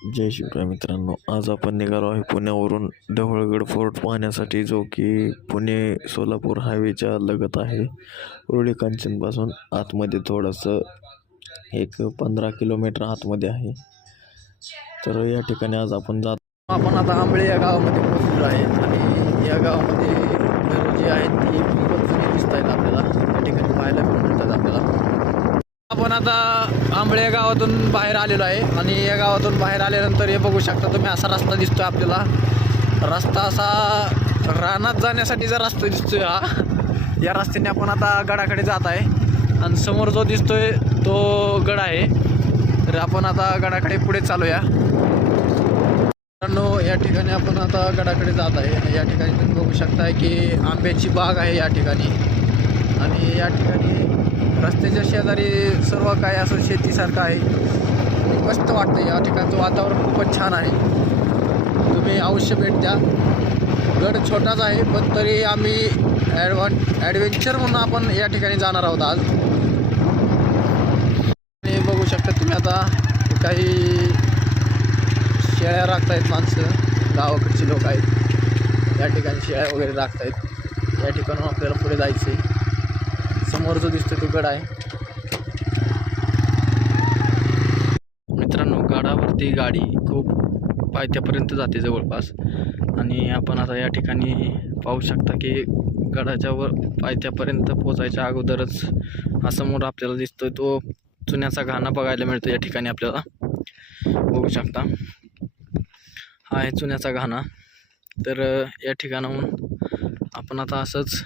जय शिवराय मित्रांनो, आज आपण निघालो आहे पुण्यावरून ढवळगड फोर्ट पाहण्यासाठी, जो की पुणे सोलापूर हायवेच्या लगत आहे. उरुळी कांचनपासून आतमध्ये थोडंसं एक 15 किलोमीटर आतमध्ये आहे. तर या ठिकाणी आज आपण आपण आता आंबळे या गावामध्ये पोहोचलेलो आहे आणि या गावामध्ये घरं जी आहेत ती खूपच जुनी दिसत आहेत आपल्याला. या ठिकाणी पाहायला पण मिळतात आपल्याला. आपण आता आंबळे या गावातून बाहेर आलेलो आहे आणि या गावातून बाहेर आल्यानंतर हे बघू शकता तुम्ही, असा रस्ता दिसतोय आपल्याला. रस्ता असा रानात जाण्यासाठीचा रस्ता दिसतोय हा. या रस्त्याने आपण आता गडाकडे जात आहे आणि समोर जो दिसतोय तो गड आहे. तर आपण आता गडाकडे पुढे चालूया. मित्रांनो, या ठिकाणी आपण आता गडाकडे जात आहे. या ठिकाणी तुम्ही बघू शकताय की आंब्याची बाग आहे या ठिकाणी. आणि या ठिकाणी रस्त्याच्या शेजारी सर्व काही असं शेतीसारखं आहे. मस्त वाटतं. या ठिकाणचं वातावरण खूपच छान आहे. तुम्ही अवश्य भेट द्या. गड छोटाच आहे पण तरी आम्ही ॲडव्हेंचर म्हणून आपण या ठिकाणी जाणार आहोत आज. आणि बघू शकता तुम्ही आता काही शेळ्या राखतायत माणसं, गावाकडची लोक आहेत. या ठिकाणी शेळ्या वगैरे राखतायत. या ठिकाणून आपल्याला पुढे जायचं आहे. समोर जो दिसतो तो गड आहे. मित्रांनो, गडावरती गाडी खूप पायथ्यापर्यंत जाते जवळपास. आणि आपण आता या ठिकाणी पाहू शकता की गडाच्या वर पायथ्यापर्यंत पोचायच्या अगोदरच हा समोर आपल्याला दिसतोय तो चुन्याचा घाणा बघायला मिळतो. या ठिकाणी आपल्याला बघू शकता, हा आहे चुन्याचा घाणा. तर या ठिकाणाहून आपण आता असंच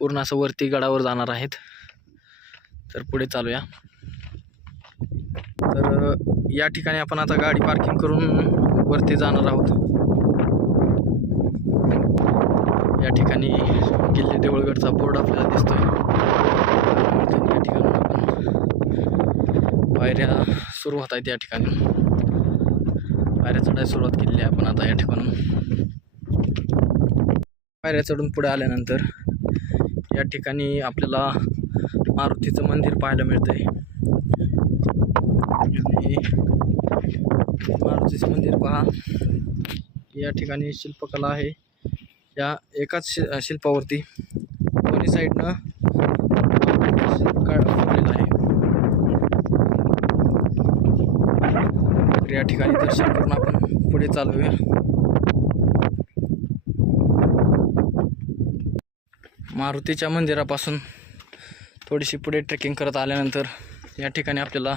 पूर्ण असं वरती गडावर जाणार आहेत. तर पुढे चालूया. तर या ठिकाणी आपण आता गाडी पार्किंग करून वरती जाणार आहोत. या ठिकाणी किल्ले देऊळगडचा बोर्ड आपल्याला दिसतोय. या ठिकाणी आपण पायऱ्या सुरू होत आहेत. या ठिकाणी पायऱ्या चढायला सुरुवात केलेली आहे आपण आता. या ठिकाणून पायऱ्या चढून पुढे आल्यानंतर या ठिकाणी आपल्याला मारुतीचं मंदिर पाहायला मिळतंय. आणि मारुतीचं मंदिर पहा, या ठिकाणी शिल्पकला आहे. या एकाच शिल्पावरती दोन्ही साईडनं काढलेलं आहे. तर या ठिकाणी दर्शन करून आपण पुढे चालूया. मारुतीच्या मंदिरापासून थोडीशी पुढे ट्रेकिंग करत आल्यानंतर या ठिकाणी आपल्याला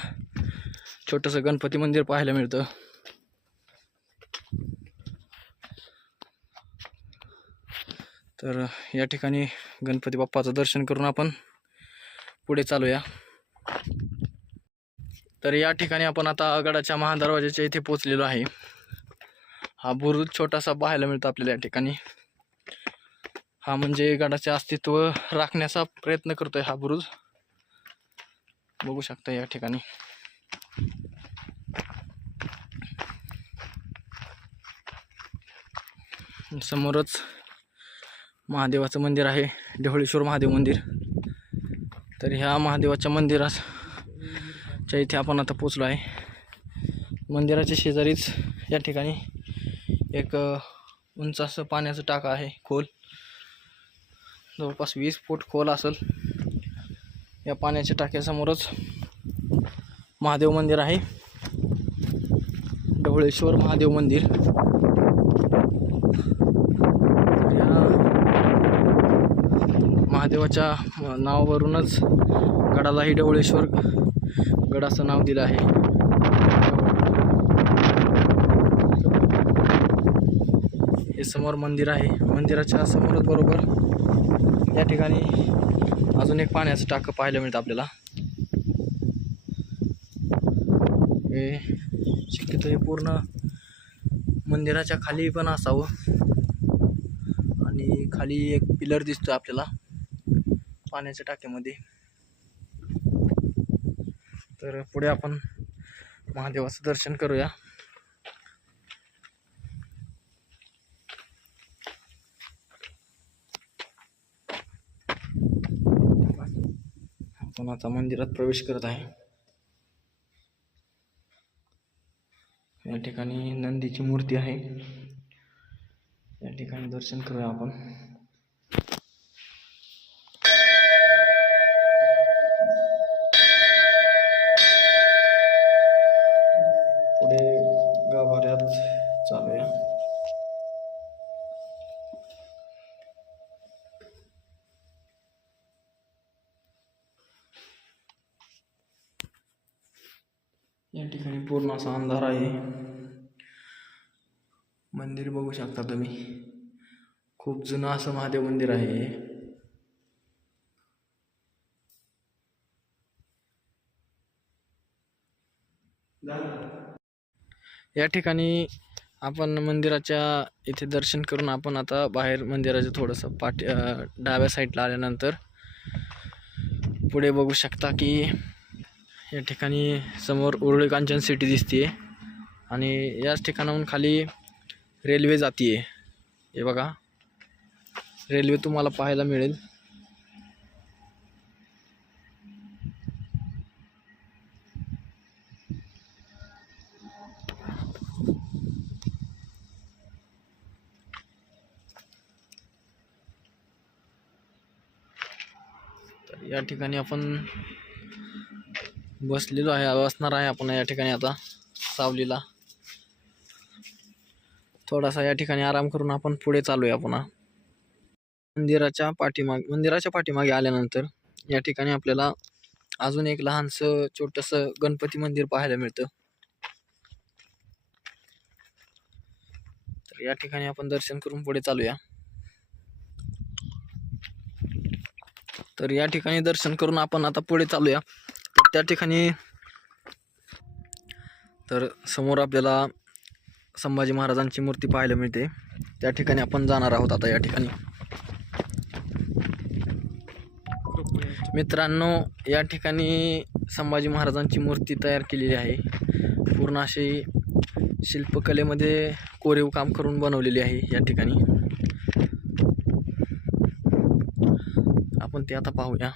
छोटंसं गणपती मंदिर पाहायला मिळतं. तर या ठिकाणी गणपती बाप्पाचं दर्शन करून आपण पुढे चालूया. तर या ठिकाणी आपण आता गडाच्या महादरवाज्याच्या इथे पोचलेलो आहे. हा बुरुज छोटासा पाहायला मिळतो आपल्याला या ठिकाणी. हा म्हणजे गडाचे अस्तित्व राखण्याचा प्रयत्न करतोय हा बुरुज. बघू शकता या ठिकाणी. समोरच महादेवाचं मंदिर आहे, ढवळेश्वर महादेव मंदिर. तर ह्या महादेवाच्या मंदिराच्या इथे आपण आता पोचलो आहे. मंदिराच्या शेजारीच या ठिकाणी एक उंच असं पाण्याचं टाका आहे, खोल जवळपास 20 फूट खोल असेल. या पाण्याच्या टाक्यासमोरच महादेव मंदिर आहे, ढवळेश्वर महादेव मंदिर. या महादेवाच्या नावावरूनच गडालाही ढवळेश्वर गड असं नाव दिलं आहे. हे समोर मंदिर आहे. मंदिराच्या समोरच बरोबर या ठिकाणी अजून एक पाण्याचं टाकं पाहायला मिळतं आपल्याला. हे शक्यतो हे पूर्ण मंदिराच्या खाली पण असावं. आणि खाली एक पिलर दिसतो आपल्याला पाण्याच्या टाक्यामध्ये. तर पुढे आपण महादेवाचं दर्शन करूया. आपण आता मंदिरात प्रवेश करत आहे. या ठिकाणी नंदीची मूर्ती आहे. या ठिकाणी दर्शन करूया आपण. पुढे गाभाऱ्यात चालूया. या ठिकाणी पूर्ण असा अंधार आहे. मंदिर बघू शकता तुम्ही. खूप जुनं असं महादेव मंदिर आहे. या ठिकाणी आपण मंदिराच्या इथे दर्शन करून आपण आता बाहेर मंदिराच्या थोडंसं डाव्या साईडला आल्यानंतर पुढे बघू शकता की या ठिकाणी समोर उरुळी कांचन सिटी दिसते आणि याच ठिकाणाहून खाली रेल्वे जाते. हे बघा, रेल्वे तुम्हाला पाहायला मिळेल. तर या ठिकाणी आपण बसणार आहे आपण या ठिकाणी आता सावलीला. थोडासा या ठिकाणी आराम करून आपण पुढे चालूया पुन्हा. मंदिराच्या पाठीमागे आल्यानंतर या ठिकाणी आपल्याला अजून एक लहानसं छोटंसं गणपती मंदिर पाहायला मिळतं. तर या ठिकाणी आपण दर्शन करून पुढे चालूया. तर या ठिकाणी दर्शन करून आपण आता पुढे चालूया. तर त्या ठिकाणी तर समोर आपल्याला संभाजी महाराजांची मूर्ती पाहायला मिळते. त्या ठिकाणी आपण जाणार आहोत आता. या ठिकाणी मित्रांनो, या ठिकाणी संभाजी महाराजांची मूर्ती तयार केलेली आहे. पूर्ण अशी शिल्पकलेमध्ये कोरीव काम करून बनवलेली आहे. या ठिकाणी आपण ते आता पाहूया.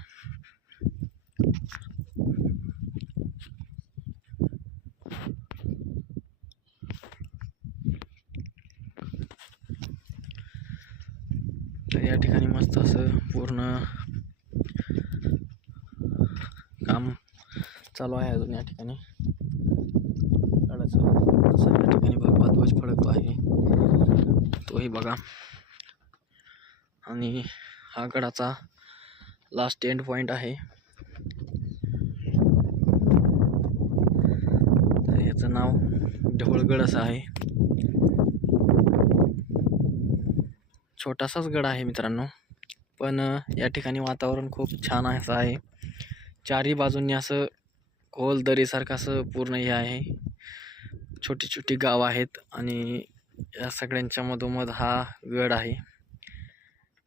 तर या ठिकाणी मस्त असं पूर्ण काम चालू आहे अजून. या ठिकाणी असं या ठिकाणी भगवा ध्वज फडकतो आहे, तोही बघा. आणि हा गडाचा लास्ट एंड पॉइंट आहे. तर याचं नाव ढवळगड असं आहे. छोटासाच गड आहे मित्रांनो, पण या ठिकाणी वातावरण खूप छान असं आहे. चारही बाजूंनी असं खोल दरीसारखं असं पूर्ण हे आहे. छोटी छोटी गावं आहेत आणि या सगळ्यांच्या मधोमध हा गड आहे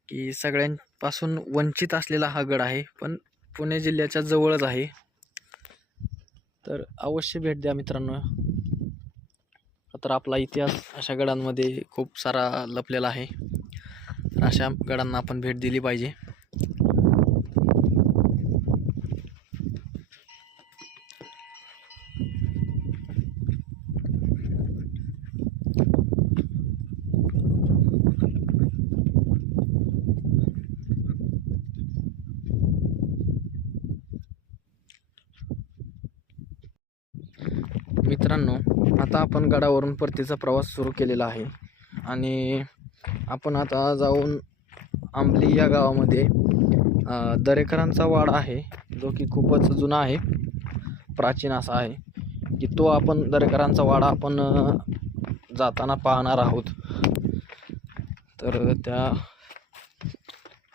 की सगळ्यांपासून वंचित असलेला हा गड आहे, पण पुणे जिल्ह्याच्या जवळच आहे. तर अवश्य भेट द्या मित्रांनो. तर आपला इतिहास अशा गडांमध्ये खूप सारा लपलेला आहे. तर अशा गडांना आपण भेट दिली पाहिजे. मित्रांनो, आता आपण गडावरून परतीचा प्रवास सुरू केलेला आहे आणि आपण आता जाऊन आंबली या गावामध्ये दरेकरांचा वाडा आहे, जो की खूपच जुना आहे, प्राचीन असा आहे की तो आपण दरेकरांचा वाडा आपण जाताना पाहणार आहोत. तर त्या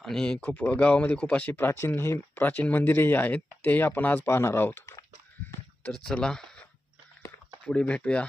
आणि खूप गावामध्ये खूप अशी प्राचीन मंदिरेही आहेत, तेही आपण आज पाहणार आहोत. तर चला पुढे भेटूया.